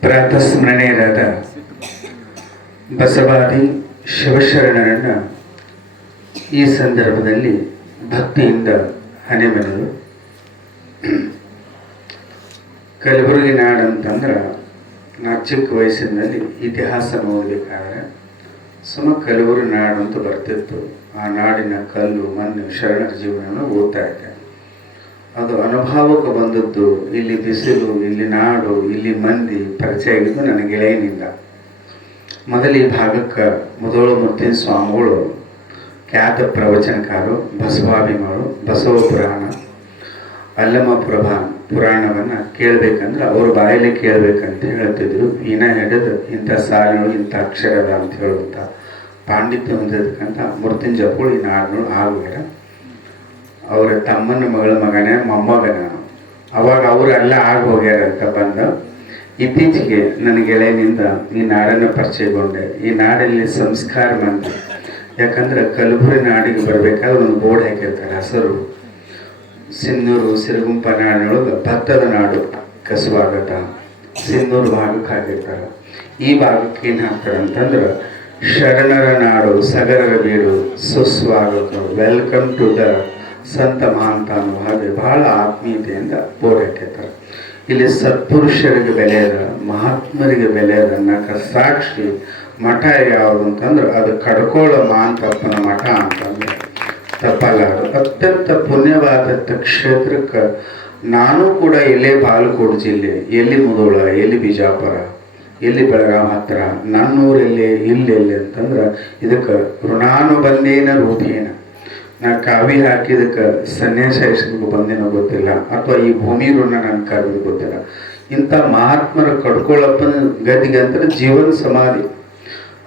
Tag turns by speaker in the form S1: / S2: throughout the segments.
S1: ಪ್ರಾತಸ್ಮರಣೀಯರಾದ ಬಸವಾದಿ ಶಿವಶರಣರನ್ನ ಈ ಸಂದರ್ಭದಲ್ಲಿ ಭಕ್ತಿಯಿಂದ ಹಣೆಮೆರೆದು ಕಲಬುರಗಿ ನಾಡು ಅಂತಂದ್ರೆ ನಾ ಚಿಕ್ಕ ವಯಸ್ಸಿನಲ್ಲಿ ಇತಿಹಾಸ ಓದಬೇಕಾದ್ರೆ ಸುಮ ಕಲಬುರಗಿ ನಾಡು ಅಂತ ಬರ್ತಿತ್ತು. ಆ ನಾಡಿನ ಕಲ್ಲು, ಮಣ್ಣು, ಶರಣರ ಜೀವನವನ್ನು ಓದ್ತಾ ಇದ್ದೆ. ಅದು ಅನುಭವಕ್ಕೆ ಬಂದದ್ದು, ಇಲ್ಲಿ ಬಿಸಿಲು, ಇಲ್ಲಿ ನಾಡು, ಇಲ್ಲಿ ಮಂದಿ, ಪರಿಚಯ ಆಗಿದ್ದು ನನ್ನ ಗೆಳೆಯನಿಂದ. ಮೊದಲ ಈ ಭಾಗಕ್ಕೆ ಮುದೋಳು ಮುತ್ತಿನ ಸ್ವಾಮಿಗಳು, ಖ್ಯಾತ ಪ್ರವಚನಕಾರರು ಬಸವಾಭಿಮಾರು ಬಸವ ಪುರಾಣ ಅಲ್ಲಮ ಪ್ರಭಾ ಪುರಾಣವನ್ನು ಕೇಳಬೇಕಂದ್ರೆ ಅವ್ರ ಬಾಯಲ್ಲಿ ಕೇಳಬೇಕಂತ ಹೇಳ್ತಿದ್ರು. ಇನ್ನ ಹಿಡಿದು ಇಂಥ ಸಾಲು ಇಂಥ ಅಕ್ಷರದ ಅಂತ ಹೇಳುವಂಥ ಪಾಂಡಿತ್ಯ ಹೊಂದಿರತಕ್ಕಂಥ ಮುರ್ತಿನ ಜಪಗಳು ಈ ನಾಡುಗಳು ಅವರ ತಮ್ಮನ ಮಗಳ ಮಗನೇ ಮೊಮ್ಮಗನ. ಅವಾಗ ಅವರು ಎಲ್ಲ ಆಗಿ ಹೋಗ್ಯಾರಂತ ಬಂದ, ಇತ್ತೀಚೆಗೆ ನನ್ನ ಗೆಳೆಯನಿಂದ ಈ ನಾಡನ್ನು ಪರಿಚಯಗೊಂಡೆ ಈ ನಾಡಲ್ಲಿ ಸಂಸ್ಕಾರ ಬಂದ ಯಾಕಂದ್ರೆ ಕಲಬುರಿ ನಾಡಿಗೆ ಬರಬೇಕಾದ್ರೆ ಒಂದು ಬೋರ್ಡ್ ಹಾಕಿರ್ತಾರೆ, ಹಸರು. ಸಿಂಧೂರು ಸಿರುಗುಂಪ ನಾಡಿನೊಳಗೆ ಭತ್ತದ ನಾಡು ಕಸುವಾಗತ ಸಿಂಧೂರು ಭಾಗಕ್ಕೆ ಹಾಕಿರ್ತಾರೆ. ಈ ಭಾಗಕ್ಕೆ ಏನು ಹಾಕ್ತಾರೆ ಅಂತಂದ್ರೆ, ಶರಣರ ನಾಡು, ಸಗರರ ಬೀಡು, ಸುಸ್ವಾಗತ. ವೆಲ್ಕಮ್ ಟು ದ ಸಂತ ಮಹಾಂತ ಅನ್ನೋ ಹಾಗೆ ಬಹಳ ಆತ್ಮೀಯತೆಯಿಂದ ಬೋರ್ಡ್ ಹಾಕಿರ್ತಾರೆ ಇಲ್ಲಿ ಸತ್ಪುರುಷರಿಗೆ ಬೆಲೆ ಅದ, ಮಹಾತ್ಮರಿಗೆ ಬೆಲೆ ಅದ ಸಾಕ್ಷಿ, ಮಠ ಯಾವುದು ಅಂತಂದ್ರೆ ಅದು ಕಡ್ಕೋಳ ಮಾಂತಪ್ಪನ ಮಠ ಅಂತಂದ್ರೆ ತಪ್ಪಲಾರು ಅತ್ಯಂತ ಪುಣ್ಯವಾದ ಕ್ಷೇತ್ರಕ್ಕೆ ನಾನು ಕೂಡ ಇಲ್ಲೇ ಬಾಲಕೋಟ್ ಜಿಲ್ಲೆ ಎಲ್ಲಿ ಮುದೋಳ ಎಲ್ಲಿ ಬಿಜಾಪುರ, ಎಲ್ಲಿ ಬೆಳಗಾವ್ ಹತ್ರ ನನ್ನೂರೆಲ್ಲಿ ಇಲ್ಲೆಲ್ಲಿ ಅಂತಂದ್ರೆ ಇದಕ್ಕೆ ಋಣಾನುಬಂಧೇನ ರೂಪೇಣ ನಾ ಕಾವಿ ಹಾಕಿದಕ್ಕೆ ಸನ್ಯಾಸ ಎಷ್ಟು ಬಂದೇನೋ ಗೊತ್ತಿಲ್ಲ. ಅಥವಾ ಈ ಭೂಮಿ ಋಣ ನನ್ನ ಕರೆದು ಗೊತ್ತಿಲ್ಲ. ಇಂಥ ಮಹಾತ್ಮರ ಕಡ್ಕೊಳ್ಳಪ್ಪನ ಅಂದ್ರೆ ಜೀವನ ಸಮಾಧಿ.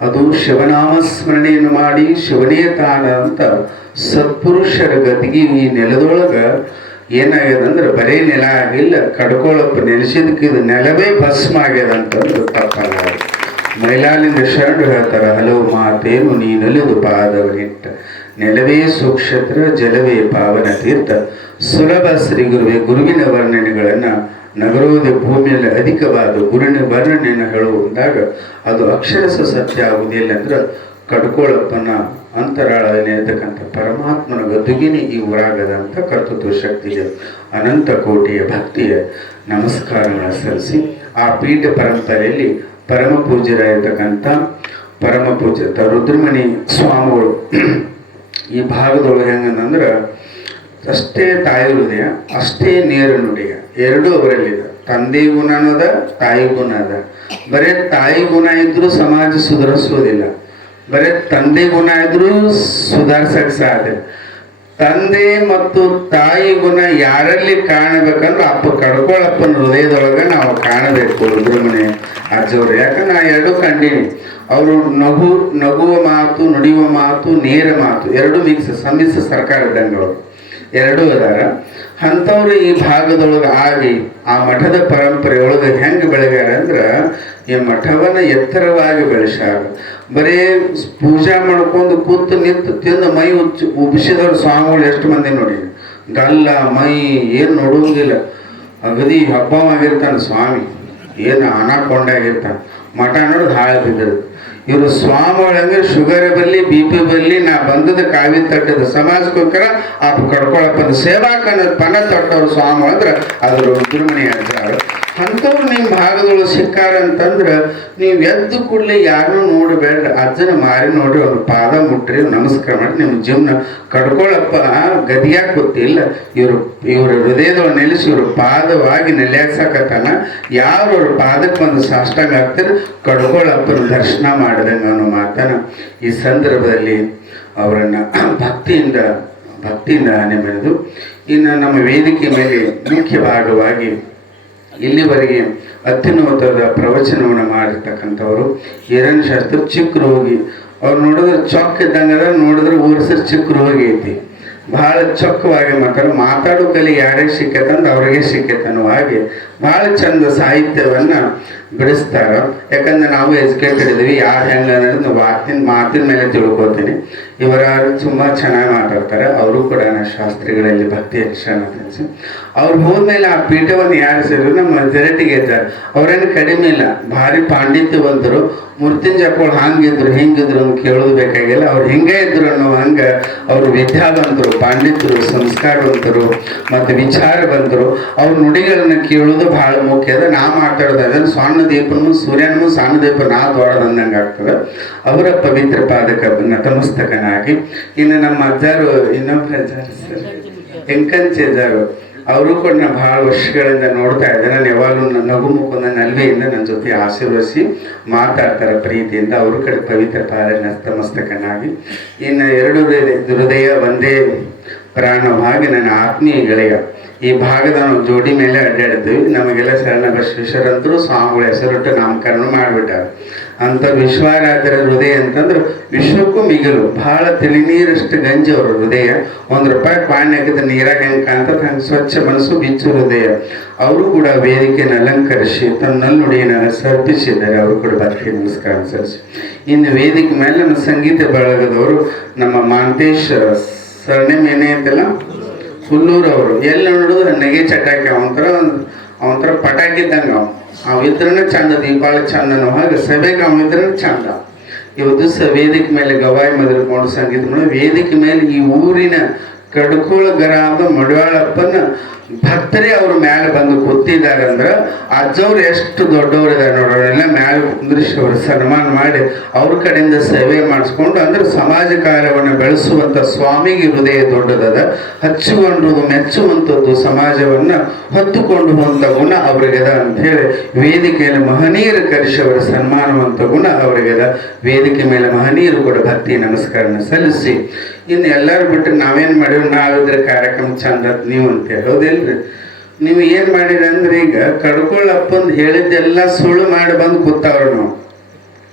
S1: ಅದು ಶಿವನಾಮ ಸ್ಮರಣೆಯನ್ನು ಮಾಡಿ ಶಿವನೇ ತಾನ ಅಂತ ಸತ್ಪುರುಷರ ಗತಿಗೆ ಈ ನೆಲದೊಳಗೆ ಏನಾಗ್ಯದ ಅಂದ್ರೆ ಬರೇ ನೆಲ ಆಗಿಲ್ಲ. ಕಡ್ಕೊಳ್ಳಪ್ಪ ನೆಲೆಸಿದಕ್ಕೆ ಇದು ನೆಲವೇ ಭಸ್ಮ ಆಗ್ಯದ ಅಂತಂದ್ರೆ ತಪ್ಪಲ್ಲ ಮೈಲಾಲಿಂದ ಶರಣರು ಹೇಳ್ತಾರ, ಹಲವು ಮಾತೇನು ನೀನಲ್ಲಿದು ಪಾದವನಿಟ್ಟ ನೆಲವೇ ಸೂಕ್ಷತ್ರ, ಜಲವೇ ಪಾವನ ತೀರ್ಥ. ಸುಲಭ ಶ್ರೀ ಗುರುವೆ, ಗುರುವಿನ ವರ್ಣನೆಗಳನ್ನು ನಗರೋದ ಭೂಮಿಯಲ್ಲಿ ಅಧಿಕವಾದ ಗುರುವಿನ ವರ್ಣನೆಯನ್ನು ಹೇಳುವಂದಾಗ ಅದು ಅಕ್ಷರಸ ಸತ್ಯ ಆಗುವುದಿಲ್ಲ ಅಂದ್ರೆ ಕಡ್ಕೋಳಪ್ಪನ ಅಂತರಾಳ ಇರತಕ್ಕಂಥ ಪರಮಾತ್ಮನ ಗದುಗಿನಿ ಈ ಊರಾಗದ ಅಂತ ಕರ್ತೃತ್ವ ಶಕ್ತಿಯ ಇದೆ ಅನಂತ ಕೋಟಿಯ ಭಕ್ತಿಯ ನಮಸ್ಕಾರಗಳ ಸಲ್ಲಿಸಿ ಆ ಪೀಠ ಪರಂಪರೆಯಲ್ಲಿ ಪರಮ ಪೂಜ್ಯರಾಗಿರ್ತಕ್ಕಂಥ ಪರಮ ಪೂಜ್ಯ ರುದ್ರಮಣಿ ಸ್ವಾಮಿಗಳು ಈ ಭಾಗದೊಳಗೆ ಹೆಂಗಂದ್ರೆ ಅಷ್ಟೇ ತಾಯಿ ಹೃದಯ ಅಷ್ಟೇ ನೇರ ನುಡಿಯ ಎರಡೂ ಅವರಲ್ಲಿದೆ. ತಂದೆ ಗುಣನೂ ಅದ ತಾಯಿ ಗುಣ ಅದ ಬರೇ ತಾಯಿ ಗುಣ ಇದ್ರೂ ಸಮಾಜ ಸುಧಾರಿಸೋದಿಲ್ಲ ಬರೇ ತಂದೆ ಗುಣ ಇದ್ರೂ ಸುಧಾರಿಸಕ್ಕೆ ಸಾಧ್ಯ. ತಂದೆ ಮತ್ತು ತಾಯಿ ಗುಣ ಯಾರಲ್ಲಿ ಕಾಣಬೇಕಂದ್ರೆ ಅಪ್ಪ ಕಡ್ಕೊಳಪ್ಪನ ಹೃದಯದೊಳಗೆ ನಾವು ಕಾಣಬೇಕು. ರುದ್ರಮನೆ ಅಜ್ಜವ್ರು. ಯಾಕಂದ್ರೆ ನಾ ಎರಡು ಕಂಡೀನಿ. ಅವರು ನಗು, ನಗುವ ಮಾತು, ನುಡಿಯುವ ಮಾತು, ನೇರ ಮಾತು, ಎರಡು ಮಿಕ್ಸ್ ಸಮ್ಮಿಶ್ರ ಸರ್ಕಾರ ಇದ್ದಂಗೆ ಅವರು ಎರಡೂ ಅದಾರ. ಅಂಥವ್ರು ಈ ಭಾಗದೊಳಗೆ ಆಗಿ ಆ ಮಠದ ಪರಂಪರೆಯೊಳಗೆ ಹೆಂಗೆ ಬೆಳಗ್ಯಾರ ಅಂದ್ರೆ ಈ ಮಠವನ್ನು ಎತ್ತರವಾಗಿ ಬೆಳೆಸ್ಯಾರ. ಬರೀ ಪೂಜಾ ಮಾಡ್ಕೊಂಡು ಕೂತು ನಿಂತು ತಿಂದು ಮೈ ಉಚ್ಚ, ಉಬ್ಬಿಸಿದವ್ರು ಸ್ವಾಮಿಗಳು ಎಷ್ಟು ಮಂದಿ ನೋಡಿ. ಗಲ್ಲ ಮೈ, ಏನು ನೋಡುವುದಿಲ್ಲ ಅಗದಿ ಹಬ್ಬವಾಗಿರ್ತಾನೆ ಸ್ವಾಮಿ. ಏನು ಅನಾಕೊಂಡಾಗಿರ್ತಾನೆ. ಮಠ ನೋಡೋದು ಹಾಳು ಬಿದ್ದದ ಇವರು ಸ್ವಾಮಿಗಳಂಗೆ ಶುಗರ್ ಬರಲಿ ಬಿ ಪಿ ಬರಲಿ ನಾ ಬಂದದ ಕಾವಿ ತಟ್ಟದ ಸಮಾಜಕ್ಕೋಸ್ಕರ ಆ ಸೇವಾ ಕನ್ನದ ಪನ ತಟ್ಟವ್ರು ಸ್ವಾಮಿ ಅಂದ್ರೆ ಅದ್ರ ರುದ್ರಮಣಿ ಅಜ್ಜಾರು ಅಂಥವ್ರು ನಿಮ್ಮ ಭಾಗದೊಳಗೆ ಸಿಕ್ಕಾರ ಅಂತಂದ್ರೆ ನೀವು ಎದ್ದು ಕೂಡಲೇ ಯಾರನ್ನೂ ನೋಡಬೇಡ್ರಿ ಅಜ್ಜನ ಮಾರಿ ನೋಡ್ರಿ, ಅವ್ರ ಪಾದ ಮುಟ್ರಿ ನಮಸ್ಕಾರ ಮಾಡಿ ನಿಮ್ಮ ಜೀವನ ಕಡ್ಕೊಳ್ಳಪ್ಪ ಗದಿಯಾಗ ಗೊತ್ತಿಲ್ಲ. ಇವರು, ಇವ್ರ ಹೃದಯದೊಳಗೆ ನೆಲೆಸಿ, ಇವರು ಪಾದವಾಗಿ ನೆಲೆಸಾಕತ್ತಾನ ಯಾರು ಅವ್ರ ಪಾದಕ್ಕೆ ಒಂದು ಸಾಷ್ಟಾಂಗ ಆಗ್ತಾರೆ ಕಡ್ಕೊಳ್ಳಪ್ಪನ ದರ್ಶನ ಮಾಡಿದಂಗೆ ಅನ್ನೋ ಮಾತನಾ ಈ ಸಂದರ್ಭದಲ್ಲಿ ಅವರನ್ನು ಭಕ್ತಿಯಿಂದ ಭಕ್ತಿಯಿಂದ ಆನೆ ಮೆರೆದು ಇನ್ನು ನಮ್ಮ ವೇದಿಕೆ ಮೇಲೆ ಮುಖ್ಯ ಭಾಗವಾಗಿ ಇಲ್ಲಿವರೆಗೆ ಅತ್ಯುನ್ನತದ ಪ್ರವಚನವನ್ನು ಮಾಡಿರ್ತಕ್ಕಂಥವ್ರು. ಹಿರಣ್ಯ ಶಾಸ್ತ್ರ ಚಿಕ್ಕ ರೋಗಿ. ಅವ್ರು ನೋಡಿದ್ರೆ ಚೊಕ್ಕ ಇದ್ದಂಗದ ನೋಡಿದ್ರೆ ಊರ ಹೆಸರು ಚಿಕ್ಕ ರೋಗಿ ಐತಿ. ಬಹಳ ಚೊಕ್ಕವಾಗಿ ಮಾತಾಡ ಮಾತಾಡೋ ಕಲಿ ಯಾರಿಗೆ ಸಿಕ್ಕತ್ತಂದ್ರೆ ಅವ್ರಿಗೆ ಸಿಕ್ಕೈತೆ ಅನ್ನೋ ಹಾಗೆ ಬಹಳ ಚಂದ ಸಾಹಿತ್ಯವನ್ನ ಬಿಡಿಸ್ತಾರ ಯಾಕಂದ್ರೆ ನಾವು ಎಜುಕೇಟೆಡ್ ಇದೀವಿ ಯಾರು ಹೆಂಗ ಅನ್ನೋದು ಮಾತಿನ ಮಾತಿನ ಮೇಲೆ ತಿಳ್ಕೊತೀನಿ. ಇವರಾರು ತುಂಬಾ ಚೆನ್ನಾಗಿ ಮಾತಾಡ್ತಾರೆ, ಅವರು ಕೂಡ ನನ್ನ ಶಾಸ್ತ್ರಿಗಳಲ್ಲಿ ಭಕ್ತಿ ಯಕ್ಷಣ ತಿಳಿಸಿ ಅವ್ರು ಹೋದ್ಮೇಲೆ ಆ ಪೀಠವನ್ನು ಯಾರು ನಮ್ಮ ಜರಟಿಗೆ ಇದ್ದಾರೆ ಅವ್ರೇನು ಕಡಿಮೆ ಇಲ್ಲ, ಭಾರಿ ಪಾಂಡಿತ್ಯವಂತರು. ಮುರ್ತಿಂಜಪ್ಪಳು ಹಂಗಿದ್ರು, ಹಿಂಗಿದ್ರು ಅಂತ ಕೇಳೋದು ಬೇಕಾಗಿಲ್ಲ. ಅವ್ರು ಹಿಂಗೆ ಇದ್ರು ಅನ್ನೋ ಹಂಗ ಅವರು ವಿದ್ಯಾವಂತರು ಪಾಂಡಿತರು ಸಂಸ್ಕಾರವಂತರು, ಮತ್ತು ವಿಚಾರವಂತರು. ಅವ್ರ ನುಡಿಗಳನ್ನ ಕೇಳೋದು ಬಹಳ ಮುಖ್ಯ. ಅದ ನಾ ಮಾತಾಡೋದಾದ್ರೆ ಸ್ವರ್ಣ ದೀಪನು ಸೂರ್ಯನೂ ಸಣ್ಣ ದೀಪ ನಾ ದೊಡ್ಡದಂದಂಗೆ ಆಗ್ತದೆ. ಅವರ ಪವಿತ್ರ ಪಾದಕ ನತಮಸ್ತಕನಾಗಿ. ಇನ್ನು ನಮ್ಮ ಅಜ್ಜಾರು ಅಜ್ಜಾರು ಸರ್. ಎಂಕಂಚೆಜಾರು ಅವರು ಕೂಡ ನಾ ಬಹಳ ವರ್ಷಗಳಿಂದ ನೋಡ್ತಾ ಇದ್ದೆ ನಾನು ಯಾವಾಗಲೂ ನನ್ನ ನಗು ಮುಖದ ನಲ್ವೆಯಿಂದ ನನ್ನ ಜೊತೆ ಆಶೀರ್ವದಿಸಿ ಮಾತಾಡ್ತಾರೆ ಪ್ರೀತಿಯಿಂದ. ಅವರು ಕಡೆ ಪವಿತ್ರ ಪಾದ ನಸ್ತಮಸ್ತಕನಾಗಿ ಇನ್ನು ಎರಡು ಹೃದಯ ಒಂದೇ ಪ್ರಾಣವಾಗಿ ನನ್ನ ಆತ್ಮೀಯ ಗೆಳೆಯ. ಈ ಭಾಗದ ಜೋಡಿ ಮೇಲೆ ಅಡ್ಡಾಡಿದ್ವಿ ನಮಗೆಲ್ಲ ಶರಣ ಬಸವೇಶ್ವರಂತರು ಸ್ವಾಮಿಗಳ ಹೆಸರಿಟ್ಟು ನಾಮಕರಣ ಮಾಡಿಬಿಟ್ಟಾರೆ. ಅಂತ ವಿಶ್ವಾರಾಧ್ಯರ ಹೃದಯ ಅಂತಂದ್ರೆ ವಿಶ್ವಕ್ಕೂ ಮಿಗಿಲು. ಬಹಳ ತಿಳಿನೀರಷ್ಟು ಗಂಜಿ ಅವರ ಹೃದಯ. ಒಂದು ರೂಪಾಯಿ ಪಾಣಿ ಹಾಕಿದ ನೀರಾಗ ಹೆಂಗೆ ಕಾಣ್ತದೆ? ಹಂಗೆ ಸ್ವಚ್ಛ ಮನಸ್ಸು ಬಿಚ್ಚು ಹೃದಯ. ಅವರು ಕೂಡ ವೇದಿಕೆಯನ್ನು ಅಲಂಕರಿಸಿ ತನ್ನ ಸರ್ಪಿಸಿದ್ದಾರೆ ಅವರು ಕೂಡ ಭಕ್ತಿ ನಮಸ್ಕಾರ ಅನುಸರಿಸಿ ಇನ್ನು ವೇದಿಕೆ ಮೇಲೆ ನಮ್ಮ ಸಂಗೀತ ಬಳಗದವರು ನಮ್ಮ ಮಾಂತೇಶ್ ಸರ್ನೇಮ್ ಏನೇ ಅಂತಲ್ಲ? ಹುಲ್ಲೂರು ಅವರು ಎಲ್ಲಿ ನೋಡಿದ್ರೆ ನಗೆ ಚಟಾಕಿ ಅವಂತರ ಅವಂತರ ಪಟಾಕಿ ಇದ್ದಂಗೆ ಅವ ಅವ ಇದ್ರನೇ ಚಂದ ದೀಪಾವಳಿ ಚಂದ ಹಾಗೆ ಸಭೆಗೆ ಅವ ಇದ್ರನೇ ಚಂದ ಇವತ್ತು ಸ ವೇದಿಕೆ ಮೇಲೆ ಗವಾಯಿ ಮದರ್ಕೊಂಡು ಸಂಗೀತ ವೇದಿಕೆ ಮೇಲೆ ಈ ಊರಿನ ಕಡ್ಕೋಳ ಗರಾದ ಮಡವಾಳಪ್ಪನ ಭಕ್ತರೇ ಅವ್ರ ಮ್ಯಾಲೆ ಬಂದು ಕೂತಿದ್ದಾರೆ ಅಂದ್ರೆ ಅಜ್ಜವ್ರು ಎಷ್ಟು ದೊಡ್ಡವ್ರು ಇದ್ದಾರೆ ನೋಡೋರೆಲ್ಲ ಮ್ಯಾಲೆ ಕುಂದ್ರಿಸಿ ಅವ್ರ ಸನ್ಮಾನ ಮಾಡಿ ಅವ್ರ ಕಡೆಯಿಂದ ಸೇವೆ ಮಾಡಿಸ್ಕೊಂಡು ಅಂದ್ರೆ ಸಮಾಜ ಕಾರ್ಯವನ್ನು ಬೆಳೆಸುವಂತ ಸ್ವಾಮಿಗೆ ಹೃದಯ ದೊಡ್ಡದದ, ಹಚ್ಚುವಂಥದ್ದು, ಮೆಚ್ಚುವಂಥದ್ದು ಸಮಾಜವನ್ನ ಹೊತ್ತುಕೊಂಡು ಹೋದ ಗುಣ ಅವರಿಗದ ಅಂತ ಹೇಳಿ ವೇದಿಕೆಯಲ್ಲಿ ಮಹನೀಯರು ಕರೆಸಿ ಅವರ ಸನ್ಮಾನವಂತ ಗುಣ ಅವರಿಗದ. ವೇದಿಕೆ ಮೇಲೆ ಮಹನೀಯರು ಕೂಡ ಭಕ್ತಿ ನಮಸ್ಕಾರನ ಸಲ್ಲಿಸಿ. ಇನ್ನು ಎಲ್ಲರೂ ಬಿಟ್ಟು ನಾವೇನ್ ಮಾಡಿದ್ರು? ನಾವಿದ್ರೆ ಕಾರ್ಯಕ್ರಮ ಚಂದ ನೀವು ಅಂತ ನೀವು ಏನು ಮಾಡಿರಿ ಅಂದ್ರೆ ಈಗ ಕಡ್ಕೊಳ್ಳಪ್ಪಂದು ಹೇಳಿದ್ದೆಲ್ಲ ಸುಳ್ಳು ಮಾಡಿ ಬಂದು ಕೂತವ್ರು ನಾವು.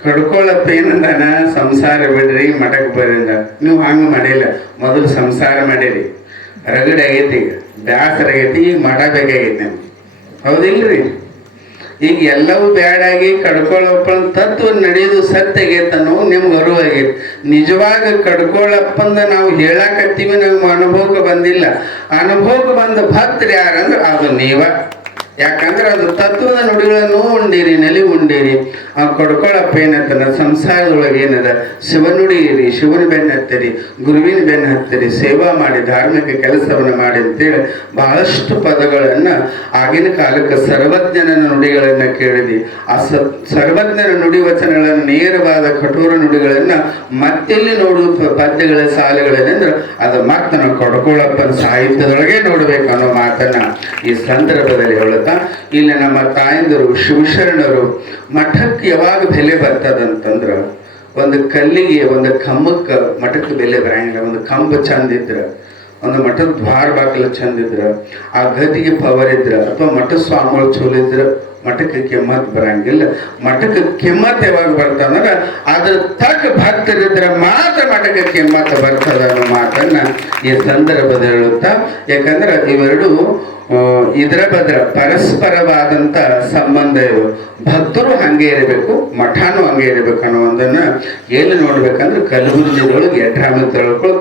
S1: ಕಡ್ಕೊಳ್ಳಪ್ಪ ಏನಂದಾನ? ಸಂಸಾರ ಬಿಡ್ರಿ ಮಠಕ್ಕೆ ಅಂದ. ನೀವು ಹಂಗೆ ಮಾಡಿಲ್ಲ. ಮೊದಲು ಸಂಸಾರ ಮಾಡಿರಿ. ರಗಡ್ ಆಗೈತಿ ಈಗ. ಬ್ಯಾಸರ ಆಗೈತಿ, ಈಗ ಮಠ ಬೇಕಾಗೈತಿ ಹೌದಿಲ್ರಿ? ಈಗ ಎಲ್ಲವೂ ಬ್ಯಾಡಾಗಿ ಕಡ್ಕೊಳ್ಳಪ್ಪನ ತತ್ವ ನಡೆಯೋದು ಸತ್ಯ ಆಗೈತೆ ಅನ್ನೋ ನಿಮ್ಗೆ ಅರಿವಾಗೈತಿ ನಿಜವಾಗ ಕಡ್ಕೊಳ್ಳಪ್ಪಂದ ನಾವು ಹೇಳಾಕತ್ತೀವಿ ನಮ್ಗೆ ಅನುಭವಕ್ಕೆ ಬಂದಿಲ್ಲ. ಅನುಭವಕ್ಕೆ ಬಂದ ಭಕ್ತರು ಯಾರಂದ್ರೆ ಅದು ನೀವ ಯಾಕಂದ್ರೆ ಅದು ತತ್ವದ ನುಡಿಗಳನ್ನು ಉಂಡೀರಿ, ನೆಲಿ ಉಂಡಿರಿ. ಆ ಕೊಡ್ಕೊಳಪ್ಪ ಏನತ್ತನ ಸಂಸಾರದೊಳಗೆ ಏನದ? ಶಿವನುಡಿಯಿರಿ ಶಿವನ ಬೆನ್ನ ಹತ್ತಿರಿ, ಗುರುವಿನ ಬೆನ್ನ ಹತ್ತಿರಿ, ಸೇವಾ ಮಾಡಿ, ಧಾರ್ಮಿಕ ಕೆಲಸವನ್ನು ಮಾಡಿ ಅಂತೇಳಿ ಬಹಳಷ್ಟು ಪದಗಳನ್ನು ಆಗಿನ ಕಾಲಕ್ಕೆ ಸರ್ವಜ್ಞನ ನುಡಿಗಳನ್ನು ಕೇಳಿದ್ವಿ. ಆ ಸರ್ವಜ್ಞನ ನುಡಿ ವಚನಗಳನ್ನು, ನೇರವಾದ ಕಠೋರ ನುಡಿಗಳನ್ನು ಮತ್ತೆಲ್ಲಿ ನೋಡುವ ಪದ್ಯಗಳ ಸಾಲುಗಳೇನೆಂದ್ರೆ ಅದು ಮತ್ತೆ ನಾವು ಕೊಡ್ಕೊಳಪ್ಪನ ಸಾಹಿತ್ಯದೊಳಗೆ ನೋಡ್ಬೇಕು ಅನ್ನೋ ಮಾತನ್ನ ಈ ಸಂದರ್ಭದಲ್ಲಿ ಹೇಳುತ್ತಾ ಇಲ್ಲಿ ನಮ್ಮ ತಾಯಂದರು ಶಿವಶರಣರು ಮಠಕ್ಕೆ ಯಾವಾಗ ಬೆಲೆ ಬರ್ತದಂತಂದ್ರ ಒಂದು ಕಲ್ಲಿಗೆ ಒಂದು ಕಂಬಕ್ಕೆ ಮಠಕ್ಕೆ ಬೆಲೆ ಬರಂಗಿಲ್ಲ. ಒಂದು ಕಂಬ ಚಂದ ಇದ್ರ, ಒಂದು ಮಠದ ದ್ವಾರ ಬಾಗಿಲು ಚಂದ ಇದ್ರ, ಆ ಗದಿಗೆ ಪವರ್ ಇದ್ರ, ಅಥವಾ ಮಠ ಸ್ವಾಮಿಗಳು ಚಲೋ ಇದ್ರ ಮಠಕ್ಕೆ ಕೆಮ್ಮತ್ ಬರಂಗಿಲ್ಲ. ಮಠಕ್ಕೆ ಕೆಮ್ಮತ್ ಯಾವಾಗ ಬರ್ತಂದ್ರ ಅದ್ರ ತಕ್ಕ ಭಕ್ತರಿದ್ರೆ ಮಾತ್ರ ಮಠಕ್ಕೆ ಕೆಮ್ಮತ್ ಬರ್ತದ ಅನ್ನೋ ಮಾತನ್ನ ಈ ಸಂದರ್ಭದಲ್ಲಿ ಹೇಳುತ್ತಾ, ಯಾಕಂದ್ರೆ ಇವೆರಡು ಇದರ ಬದ್ರ ಪರಸ್ಪರವಾದಂತ ಸಂಬಂಧ ಇವು. ಭಕ್ತರು ಹಂಗೆ ಇರಬೇಕು, ಮಠನೂ ಹಂಗೆ ಇರಬೇಕು ಅನ್ನೋ ಒಂದನ್ನ ಎಲ್ಲಿ ನೋಡ್ಬೇಕಂದ್ರೆ ಕಲಬುರಗಿದೊಳಗೆ ಎಟ್ರಾಮ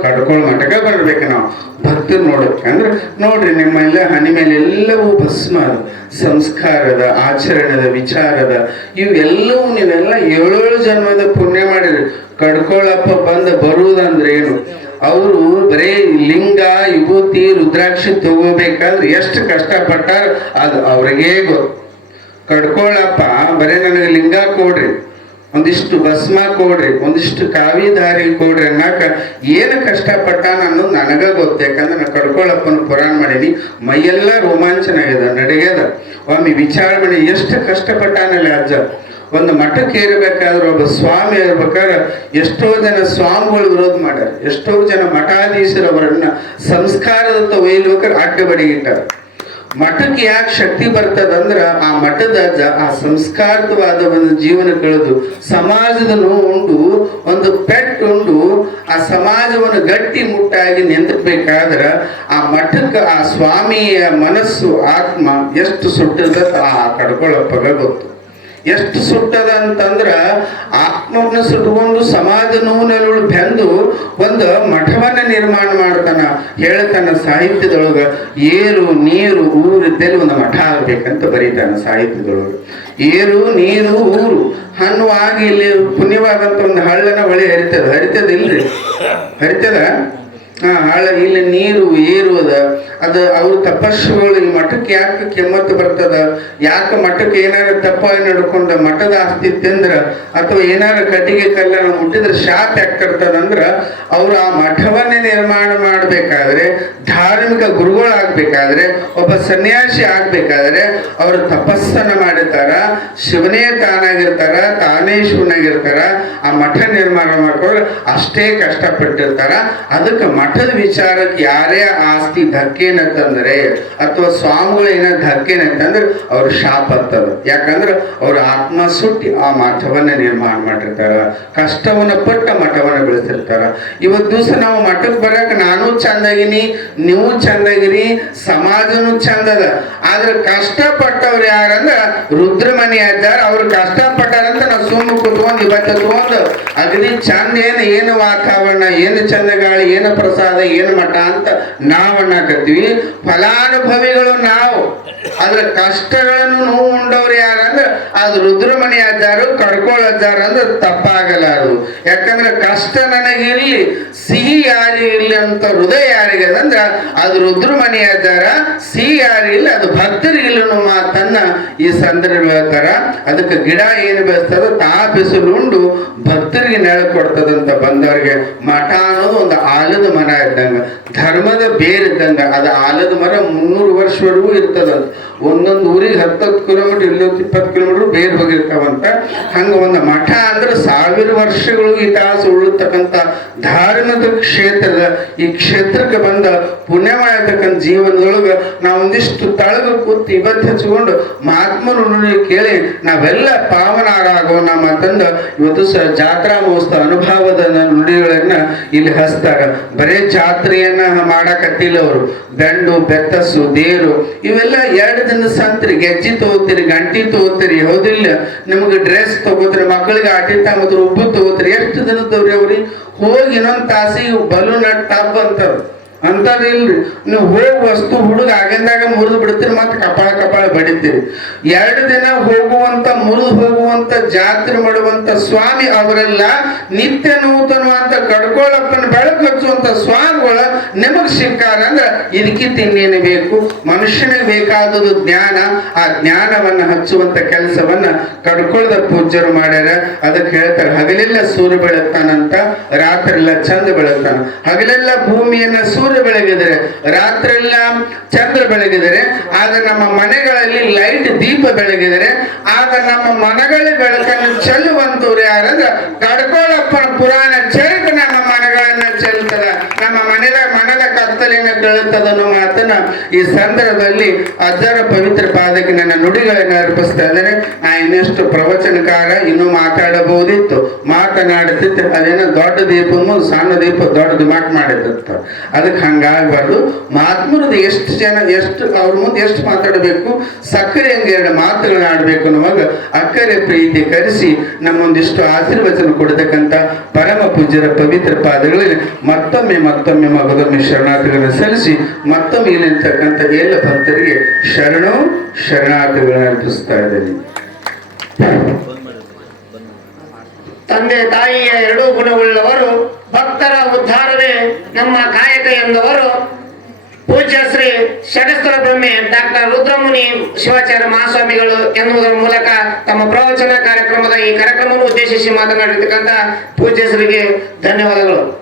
S1: ಕಡ್ಕೊಳ್ಳೋ ಮಠಕ್ಕೆ ಬರ್ಬೇಕು ನಾವು. ಭಕ್ತರು ಅಂದ್ರೆ ನೋಡ್ರಿ ನಿಮ್ಮೆಲ್ಲ ಹನಿ ಮೇಲೆ ಎಲ್ಲವೂ ಭಸ್ಮ ಅದು. ಸಂಸ್ಕಾರದ, ಆಚರಣದ, ವಿಚಾರದ, ಇವೆಲ್ಲವೂ ನೀವೆಲ್ಲ ಏಳೇಳು ಜನ್ಮದ ಪುಣ್ಯ ಮಾಡಿರಿ ಕಡ್ಕೊಳ್ಳಪ್ಪ ಬಂದ ಬರುವುದಂದ್ರೆ ಏನು ಅವರು ಬರೇ ಲಿಂಗ, ವಿಭೂತಿ, ರುದ್ರಾಕ್ಷಿ ತಗೋಬೇಕಾದ್ರೆ ಎಷ್ಟು ಕಷ್ಟಪಟ್ಟಾರ, ಅದು ಅವ್ರಿಗೇ ಗೊತ್ತು. ಕಡ್ಕೊಳ್ಳಪ್ಪ, ಬರೇ ನನಗೆ ಲಿಂಗ ಕೊಡ್ರಿ. ಒಂದಿಷ್ಟು ಭಸ್ಮ ಕೊಡ್ರಿ, ಒಂದಿಷ್ಟು ಕಾವಿ ದಾರಿ ಕೊಡ್ರಿ ಅನ್ನಕ ಏನು ಕಷ್ಟಪಟ್ಟಾನ ಅನ್ನೋದು ನನಗ ಗೊತ್ತು. ಯಾಕಂದ್ರೆ ನಾನು ಕಡ್ಕೊಳ್ಳಪ್ಪನ ಪುರಾಣ ಮಾಡೀನಿ, ಮೈಯೆಲ್ಲ ರೋಮಾಂಚನ ಆಗ್ಯದ, ನಡೆಗ್ಯದ. ಒಮ್ಮೆ ವಿಚಾರ ಮಾಡಿ ಎಷ್ಟು ಕಷ್ಟಪಟ್ಟಾನಲ್ಲ ಅಜ್ಜ. ಒಂದು ಮಠಕ್ಕೆ ಏರ್ಬೇಕಾದ್ರೆ ಒಬ್ಬ ಸ್ವಾಮಿ ಇರ್ಬೇಕಾದ್ರೆ ಎಷ್ಟೋ ಜನ ಸ್ವಾಮಿಗಳು ವಿರೋಧ ಮಾಡ್ಯಾರ. ಎಷ್ಟೋ ಜನ ಮಠಾಧೀಶರವರನ್ನ ಸಂಸ್ಕಾರದಂತ ಸಂಸ್ಕಾರದತ್ತ ಒಯ್ಯಬೇಕಾದ್ರೆ ಅಡ್ಡ ಬಡಿಗಿಟ್ಟಾರ ಮಠಕ್ಕೆ ಯಾಕೆ ಶಕ್ತಿ ಬರ್ತದಂದ್ರ ಆ ಮಠದ ಆ ಸಂಸ್ಕಾರವಾದ ಒಂದು ಜೀವನ ಕಳೆದು ಸಮಾಜದ ಉಂಡು ಒಂದು ಪೆಟ್ಟ ಉಂಡು ಆ ಸಮಾಜವನ್ನು ಗಟ್ಟಿ ಮುಟ್ಟಾಗಿ ನಿಂತಿರ್ಬೇಕಾದ್ರ ಆ ಮಠಕ್ಕೆ ಆ ಸ್ವಾಮಿಯ ಮನಸ್ಸು, ಆತ್ಮ ಎಷ್ಟು ಸುಟ್ಟದ ಆ ಕಡ್ಕೊಳ್ಳಪ್ಪಗ ಗೊತ್ತು. ಎಷ್ಟು ಸುಟ್ಟದ ಅಂತಂದ್ರ ಆತ್ಮವನ್ನ ಸುಟ್ಕೊಂಡು ಸಮಾಜ ನೋವಿನಲ್ಲಿ ಬೆಂದು ಒಂದು ಮಠವನ್ನ ನಿರ್ಮಾಣ ಮಾಡ್ತಾನ, ಹೇಳ್ತಾನ ಸಾಹಿತ್ಯದೊಳಗ, ಏರು ನೀರು ಊರು ಇದ್ದಲ್ಲಿ ಒಂದು ಮಠ ಆಗ್ಬೇಕಂತ ಬರೀತಾನ ಸಾಹಿತ್ಯದೊಳಗ. ಏರು ನೀರು ಊರು ಹಣ್ಣುವಾಗಿ ಇಲ್ಲಿ ಪುಣ್ಯವಾದಂತ ಒಂದು ಹಳ್ಳನ ಹೊಳೆ ಹರಿತದ ಹರಿತದ ಇಲ್ರಿ? ಹರಿತದ? ಹಳ್ಳ ಇಲ್ಲಿ, ನೀರು ಏರು ಅದ ಅವ್ರ ತಪಸ್ಸುಗಳು, ಈ ಮಠಕ್ಕೆ ಯಾಕೆ ಕೆಮ್ಮತ್ತು ಬರ್ತದ? ಯಾಕೆ ಮಠಕ್ಕೆ ಏನಾರ ತಪ್ಪ ನಡ್ಕೊಂಡ ಮಠದ ಆಸ್ತಿ ತಿಂದ್ರ ಅಥವಾ ಏನಾರ ಕಟ್ಟಿಗೆ ಕಲ್ಲನ್ನು ಮುಟ್ಟಿದ್ರೆ ಶಾಪ್ ಯಾಕೆ ಅಂದ್ರ ಅವ್ರು ಆ ಮಠವನ್ನೇ ನಿರ್ಮಾಣ ಮಾಡ್ಬೇಕಾದ್ರೆ, ಧಾರ್ಮಿಕ ಗುರುಗಳಾಗ್ಬೇಕಾದ್ರೆ, ಒಬ್ಬ ಸನ್ಯಾಸಿ ಆಗ್ಬೇಕಾದ್ರೆ, ಅವರು ತಪಸ್ಸನ್ನ ಮಾಡಿರ್ತಾರ, ಶಿವನೇ ತಾನಾಗಿರ್ತಾರ, ತಾನೇ ಶಿವನಾಗಿರ್ತಾರ, ಆ ಮಠ ನಿರ್ಮಾಣ ಮಾಡ್ಕೊಂಡು ಅಷ್ಟೇ ಕಷ್ಟಪಟ್ಟಿರ್ತಾರ. ಅದಕ್ಕೆ ಮಠದ ವಿಚಾರಕ್ಕೆ ಯಾರೇ ಆಸ್ತಿ ಧಕ್ಕೇನಂತಂದ್ರೆ ಅಥವಾ ಸ್ವಾಮಿಗಳು ಏನ ಧಕ್ಕೇನಂತಂದ್ರೆ ಅವ್ರ ಶಾಪ ಹತ್ತದ ಯಾಕಂದ್ರೆ ಅವ್ರ ಆತ್ಮ ಸುಟ್ಟಿ ಆ ಮಠವನ್ನ ನಿರ್ಮಾಣ ಮಾಡಿರ್ತಾರ, ಕಷ್ಟವನ್ನ ಪಟ್ಟ ಮಠವನ್ನ ಬೆಳೆಸಿರ್ತಾರ. ಇವತ್ತು ದಿವಸ ನಾವು ಮಠಕ್ಕೆ ಬರಕ್ ನಾನು ಚಂದಾಗಿನಿ, ನೀವು ಚಂದಾಗಿರಿ, ಸಮಾಜನು ಚಂದದ ಆದ್ರೆ ಕಷ್ಟಪಟ್ಟವ್ರು ಯಾರಂದ್ರ ರುದ್ರಮಣಿ ಅವ್ರ ಅವ್ರು ಕಷ್ಟಪಟ್ಟಾರಂತ ನಾವು ಸುಮ್ಮ ಕುತ್ಕೊಂಡು ಇವತ್ತು ತಗೊಂಡು ಅಗದಿ ಚಂದ ಏನು ಏನು ವಾತಾವರಣ, ಏನು ಚಂದ ಗಾಳಿ ಏನು ಪ್ರಸಾದ ಏನು ಮಠ ಅಂತ ನಾವು ಅನ್ನಕತ್ತೀವಿ. ಫಲಾನುಭವಿಗಳು ನಾವು. ಅದ್ರ ಕಷ್ಟಗಳನ್ನು ನೋವು ಉಂಡವ್ರು ಯಾರಂದ್ರೆ ಅದು ರುದ್ರಮಣಿ ಅಜ್ಜಾರು ಕಡ್ಕೊಳ್ಳೋ ಅಜ್ಜಾರ ಅಂದ್ರೆ ತಪ್ಪಾಗಲ್ಲ ಅದು ಯಾಕಂದ್ರೆ ಕಷ್ಟ ನನಗಿರ್ಲಿ ಸಿಹಿ ಯಾರಿ ಇರ್ಲಿ ಅಂತ ಹೃದಯ ಯಾರಿಗೆ ಅಂದ್ರ ಅದು ರುದ್ರಮಣಿ ಅಜ್ಜಾರ, ಸಿಹಿ ಯಾರಿಲ್ಲ ಅದು ಭಕ್ತರಿಗಿಲ್ಲ ಮಾತನ್ನ ಈ ಸಂದರ್ಭ ಹೇಳ್ತಾರ. ಅದಕ್ಕೆ ಗಿಡ ಏನು ಬೆಳೆಸ್ತದ ತಾ ಬಿಸಿಲು ಉಂಡು ಭಕ್ತರಿಗೆ ನೆಳ ಕೊಡ್ತದಂತ ಬಂದವರಿಗೆ ಮಠ ಅನ್ನೋದು ಒಂದು ಆಲದ ಇದ್ದಂಗ. ಧರ್ಮದ ಬೇರ್ ಇದ್ದಂಗ. ಅದ ಆಲದ ಮರ ಮುನ್ನೂರು ವರ್ಷವರೆಗೂ ಇರ್ತದಂತ. ಒಂದೊಂದು ಊರಿಗೆ ಹತ್ತತ್ತು ಕಿಲೋಮೀಟರ್ ಇಲ್ಲೊಂದು ಇಪ್ಪತ್ತು ಕಿಲೋಮೀಟರ್ ಬೇರೆ ಹೋಗಿರ್ತಾವಂತ. ಹಂಗ ಒಂದು ಮಠ ಅಂದ್ರೆ ಸಾವಿರ ವರ್ಷಗಳು ಇತಿಹಾಸ ಉಳ್ಳತಕ್ಕಂಥ ಧಾರ್ಮಿಕ ಕ್ಷೇತ್ರದ ಈ ಕ್ಷೇತ್ರಕ್ಕೆ ಬಂದ ಪುಣ್ಯವಾಗಿರ್ತಕ್ಕಂಥ ಜೀವನದೊಳಗೆ ನಾವೊಂದಿಷ್ಟು ತಳಗ ಕೂತು ಇವತ್ತು ಹಚ್ಕೊಂಡು ಮಹಾತ್ಮರು ಕೇಳಿ ನಾವೆಲ್ಲ ಪಾವನಾರಾಗೋಣ ಮಾತಂದು ಇವತ್ತು ಸಹ ಜಾತ್ರಾ ಮಹೋತ್ಸವ ಅನುಭವದ ನುಡಿಗಳನ್ನ ಇಲ್ಲಿ ಹಚ್ತಾರ ಬರೇ ಜಾತ್ರೆಯನ್ನ ಮಾಡಕತ್ತಿಲ್ಲ ಅವರು. ಬೆಂಡು ಬೆತ್ತಸು, ದೇರು ಇವೆಲ್ಲ ಎರಡು ದಿನ ಸಂತ್ರಿ ಗೆಜ್ಜಿ ತಗೋತೀರಿ ಗಂಟಿ ತಗೋತೀರಿ, ಹೌದಿಲ್ಲ? ನಿಮ್ಗೆ ಡ್ರೆಸ್ ತಗೋತೀರಿ, ಮಕ್ಕಳಿಗೆ ಆಟಿ ತಗೋತೀರಿ, ಉಬ್ಬು ತಗೋತೀರಿ, ಎಷ್ಟು ದಿನದವ್ರಿ ಅವ್ರಿ? ಹೋಗಿ ಇನ್ನೊಂದ್ ತಾಸಿಗೆ ಬಲೂನ್ ಅಂತಾರ. ಅಂತದ್ ಇಲ್ರಿ ನೀವು ಹೋಗಿ ವಸ್ತು ಹುಡುಗ ಆಗಿಂದಾಗ ಮುರಿದು ಬಿಡ್ತೀರಿ, ಮತ್ತೆ ಕಪಾಳ ಕಪಾಳ ಬಡಿತೀರಿ. ಎರಡು ದಿನ ಹೋಗುವಂತ, ಮುರಿದು ಹೋಗುವಂತ, ಜಾತ್ರೆ ಮಾಡುವಂತ ಸ್ವಾಮಿ ಅವರೆಲ್ಲ ನಿತ್ಯ ನೂತನವಂತ ಕಡ್ಕೊಳ್ಳಪ್ಪನ ಬೆಳಕು ಹಚ್ಚುವಂತ ಸ್ವಾಮಿಗಳ ನಿಮಗ್ ಸಿಕ್ಕಾರ ಅಂದ್ರೆ ಇದಕ್ಕಿಂತ ಇನ್ನೇನು ಬೇಕು? ಮನುಷ್ಯನಿಗೆ ಬೇಕಾದದು ಜ್ಞಾನ. ಆ ಜ್ಞಾನವನ್ನ ಹಚ್ಚುವಂತ ಕೆಲಸವನ್ನ ಕಡ್ಕೊಳ್ದ ಪೂಜ್ಯರು ಮಾಡ್ಯಾರ. ಅದಕ್ಕೆ ಹೇಳ್ತಾರೆ, ಹಗಲೆಲ್ಲ ಸೂರ್ಯ ಬೆಳಗ್ತಾನಂತ ರಾತ್ರಿ ಎಲ್ಲ ಚಂದ ಬೆಳಗ್ತಾನ. ಹಗಲೆಲ್ಲ ಭೂಮಿಯನ್ನ ಸೂರ್ಯ ಬೆಳಗಿದರೆ ರಾತ್ರಿ ಎಲ್ಲ ಚಂದ್ರ ಬೆಳಗಿದರೆ, ಆಗ ನಮ್ಮ ಮನೆಗಳಲ್ಲಿ ಲೈಟ್ ದೀಪ ಬೆಳಗಿದರೆ, ಆಗ ನಮ್ಮ ಮನಗಳ ಬೆಳಕನ್ನು ಚೆಲ್ಲುವಂತವ್ರು ಯಾರಂದ್ರೆ ಕಡ್ಕೋಳಪ್ಪನ ಪುರಾಣ ಚರಿತ ನಮ್ಮ ಮನೆಗಳನ್ನ ಚೆಲ್ತದ. ನಮ್ಮ ಮನೆಯ ಮನದ ಕತ್ತಲಿನ ಕೇಳುತ್ತದನ್ನು ಮಾತನ್ನ ಈ ಸಂದರ್ಭದಲ್ಲಿ ಅಜ್ಜರ ಪವಿತ್ರ ಪಾದಕ್ಕೆ ನನ್ನ ನುಡಿಗಳನ್ನು ಅರ್ಪಿಸ್ತಾ ಇದ್ದಾರೆ. ನಾ ಇನ್ನಷ್ಟು ಪ್ರವಚನಕಾರ ಇನ್ನೂ ಮಾತಾಡಬಹುದಿತ್ತು. ಮಾತನಾಡುತ್ತಿತ್ತು ಅದೇನೋ ದೊಡ್ಡ ದೀಪ ಸಣ್ಣ ದೀಪ ದೊಡ್ಡ ಮಾತು ಮಾಡಿದಂತ ಅದಕ್ಕೆ ಹಂಗಾಗಬಾರ್ದು. ಮಾತ್ಮರದ ಎಷ್ಟು ಜನ, ಎಷ್ಟು, ಅವ್ರ ಮುಂದೆ ಎಷ್ಟು ಮಾತಾಡಬೇಕು? ಸಕ್ಕರೆ ಹಂಗೆ ಎರಡು ಮಾತುಗಳನ್ನ ಆಡ್ಬೇಕು ಅನ್ನುವಾಗ ಅಕ್ಕರೆ ಪ್ರೀತಿ ಕರೆಸಿ ನಮ್ಮೊಂದಿಷ್ಟು ಆಶೀರ್ವಚನ ಕೊಡತಕ್ಕಂಥ ಪರಮ ಪೂಜ್ಯರ ಪವಿತ್ರ ಪಾದಗಳಲ್ಲಿ ಮತ್ತೊಮ್ಮೆ ಮತ್ತೊಮ್ಮೆ ಮಗದೊಮ್ಮೆ ಶರಣಾರ್ಥಿಗಳನ್ನು ಸಲ್ಲಿಸಿ ಮತ್ತೊಮ್ಮೆ ಇಲ್ಲಿರ್ತಕ್ಕಂಥ ಎಲ್ಲ ಭಕ್ತರಿಗೆ ಶರಣು, ಶರಣಾರ್ಥಿಗಳನ್ನು ಅರ್ಪಿಸ್ತಾ ಇದ್ದೇನೆ.
S2: ತಂದೆ ತಾಯಿಯ ಎರಡೂ ಗುಣವುಳ್ಳವರು, ಭಕ್ತರ ಉದ್ಧಾರವೇ ನಮ್ಮ ಕಾಯಕ ಎಂದವರು. ಪೂಜ್ಯ ಶ್ರೀ ಷಡಸ್ಥಳ ಬ್ರಹ್ಮೆ ಡಾಕ್ಟರ್ ರುದ್ರಮುನಿ ಶಿವಾಚಾರ್ಯ ಮಹಾಸ್ವಾಮಿಗಳು ಎನ್ನುವುದರ ಮೂಲಕ ತಮ್ಮ ಪ್ರವಚನ ಕಾರ್ಯಕ್ರಮದ ಈ ಕಾರ್ಯಕ್ರಮವನ್ನು ಉದ್ದೇಶಿಸಿ ಮಾತನಾಡಿರ್ತಕ್ಕಂಥ ಪೂಜ್ಯ ಶ್ರೀಗೆ ಧನ್ಯವಾದಗಳು.